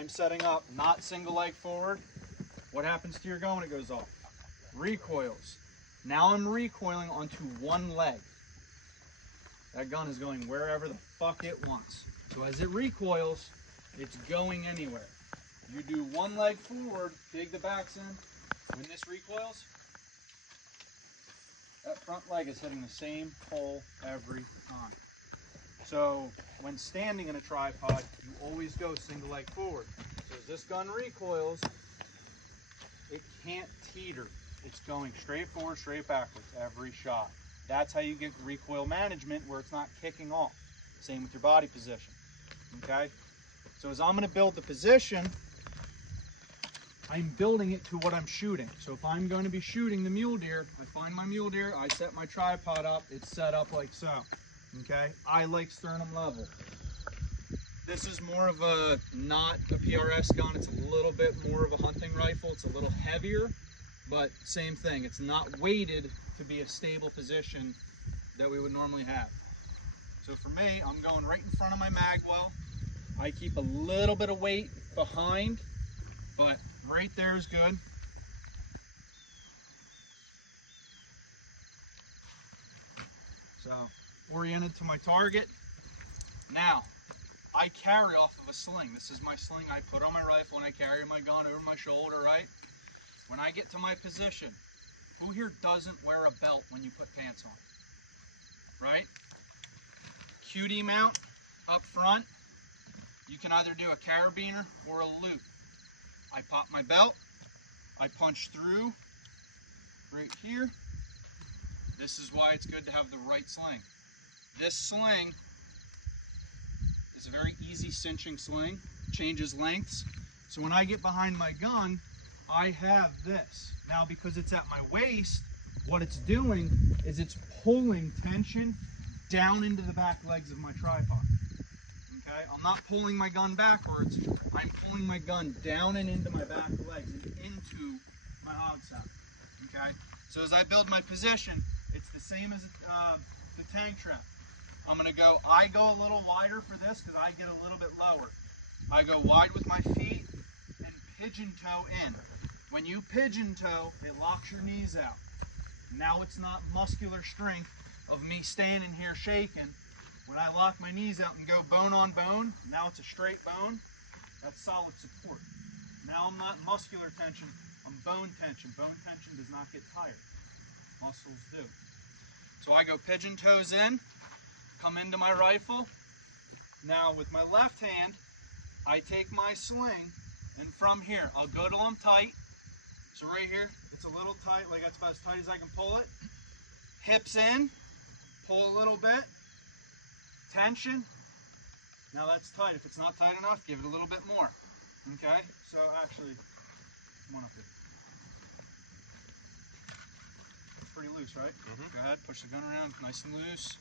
I'm setting up not single leg forward. What happens to your gun when it goes off? Recoils. Now I'm recoiling onto one leg. That gun is going wherever the fuck it wants. So as it recoils, it's going anywhere. You do one leg forward, dig the backs in. When this recoils, that front leg is hitting the same hole every time. So when standing in a tripod, you always go single leg forward. So as this gun recoils, it can't teeter. It's going straight forward, straight backwards every shot. That's how you get recoil management where it's not kicking off. Same with your body position, okay? So as I'm gonna build the position, I'm building it to what I'm shooting. So if I'm going to be shooting the mule deer, I find my mule deer, I set my tripod up, it's set up like so, okay? I like sternum level. This is more of a, not a PRS gun, it's a little bit more of a hunting rifle, it's a little heavier, but same thing, it's not weighted to be a stable position that we would normally have. So for me, I'm going right in front of my mag well. I keep a little bit of weight behind, but right there is good. So, oriented to my target. Now, I carry off of a sling. This is my sling I put on my rifle and I carry my gun over my shoulder, right? When I get to my position, who here doesn't wear a belt when you put pants on? Right? QD mount up front. You can either do a carabiner or a loop. I pop my belt, I punch through right here. This is why it's good to have the right sling. This sling is a very easy cinching sling, changes lengths. So when I get behind my gun, I have this. Now because it's at my waist, what it's doing is it's pulling tension down into the back legs of my tripod. Okay, I'm not pulling my gun backwards, I'm pulling my gun down and into my back legs and into my hog saddle. Okay, so as I build my position, it's the same as the tank trap. I go a little wider for this because I get a little bit lower. I go wide with my feet and pigeon toe in. When you pigeon toe, it locks your knees out. Now it's not muscular strength of me standing here shaking. When I lock my knees out and go bone on bone, now it's a straight bone, that's solid support. Now I'm not muscular tension, I'm bone tension. Bone tension does not get tired, muscles do. So I go pigeon toes in, come into my rifle. Now with my left hand, I take my sling, and from here, I'll go till I'm tight. So right here, it's a little tight, like that's about as tight as I can pull it. Hips in, pull a little bit. Tension. Now that's tight. If it's not tight enough, give it a little bit more. Okay? So actually, come on up here. It's pretty loose, right? Go ahead, push the gun around nice and loose.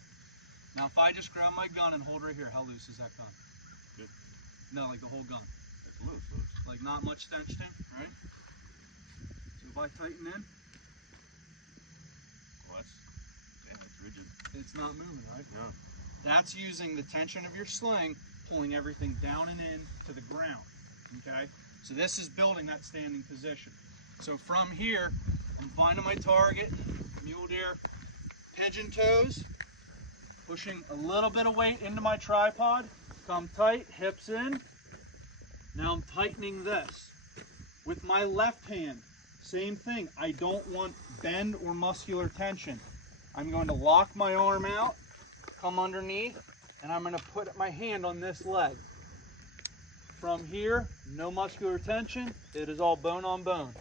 Now if I just grab my gun and hold right here, how loose is that gun? Good. No, like the whole gun. It's loose. Like not much tension, right? So if I tighten in, well, it's rigid. It's not moving, right? No. That's using the tension of your sling, pulling everything down and in to the ground, okay? So this is building that standing position. So from here, I'm finding my target, mule deer, pigeon toes, pushing a little bit of weight into my tripod, come tight, hips in. Now I'm tightening this. With my left hand, same thing. I don't want bend or muscular tension. I'm going to lock my arm out, come underneath, and I'm going to put my hand on this leg. From here, no muscular tension, it is all bone on bone.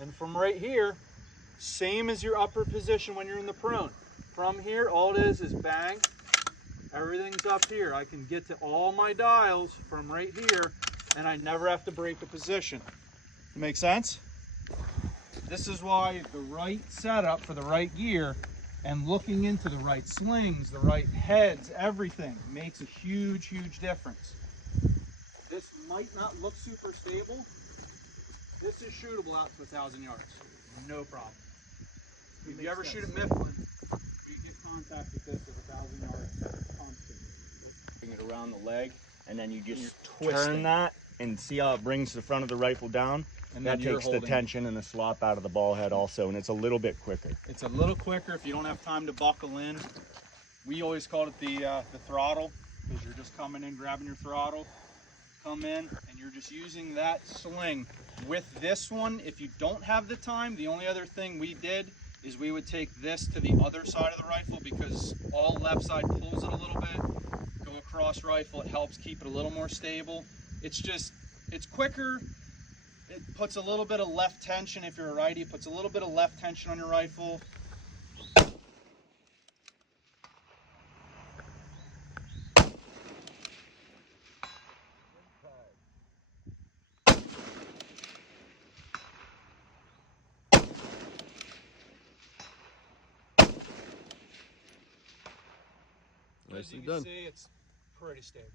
And from right here, same as your upper position when you're in the prone. From here, all it is bang, everything's up here. I can get to all my dials from right here, and I never have to break a position. Make sense? This is why the right setup for the right gear and looking into the right slings, the right heads, everything makes a huge, huge difference. This might not look super stable. This is shootable out to 1,000 yards. No problem. If you ever shoot at Mifflin, you get contact with this at 1,000 yards constant. Bring it around the leg and then you just twisting. turn that and see how it brings the front of the rifle down. And that then takes the tension and the slop out of the ball head also, and it's a little bit quicker. It's a little quicker if you don't have time to buckle in. We always call it the throttle, because you're just coming in, grabbing your throttle, come in, and you're just using that sling. With this one, if you don't have the time, the only other thing we did is we would take this to the other side of the rifle, because all left side pulls it a little bit. Go across rifle, it helps keep it a little more stable. It's quicker. It puts a little bit of left tension. If you're a righty, it puts a little bit of left tension on your rifle. As you can see, it's pretty stable.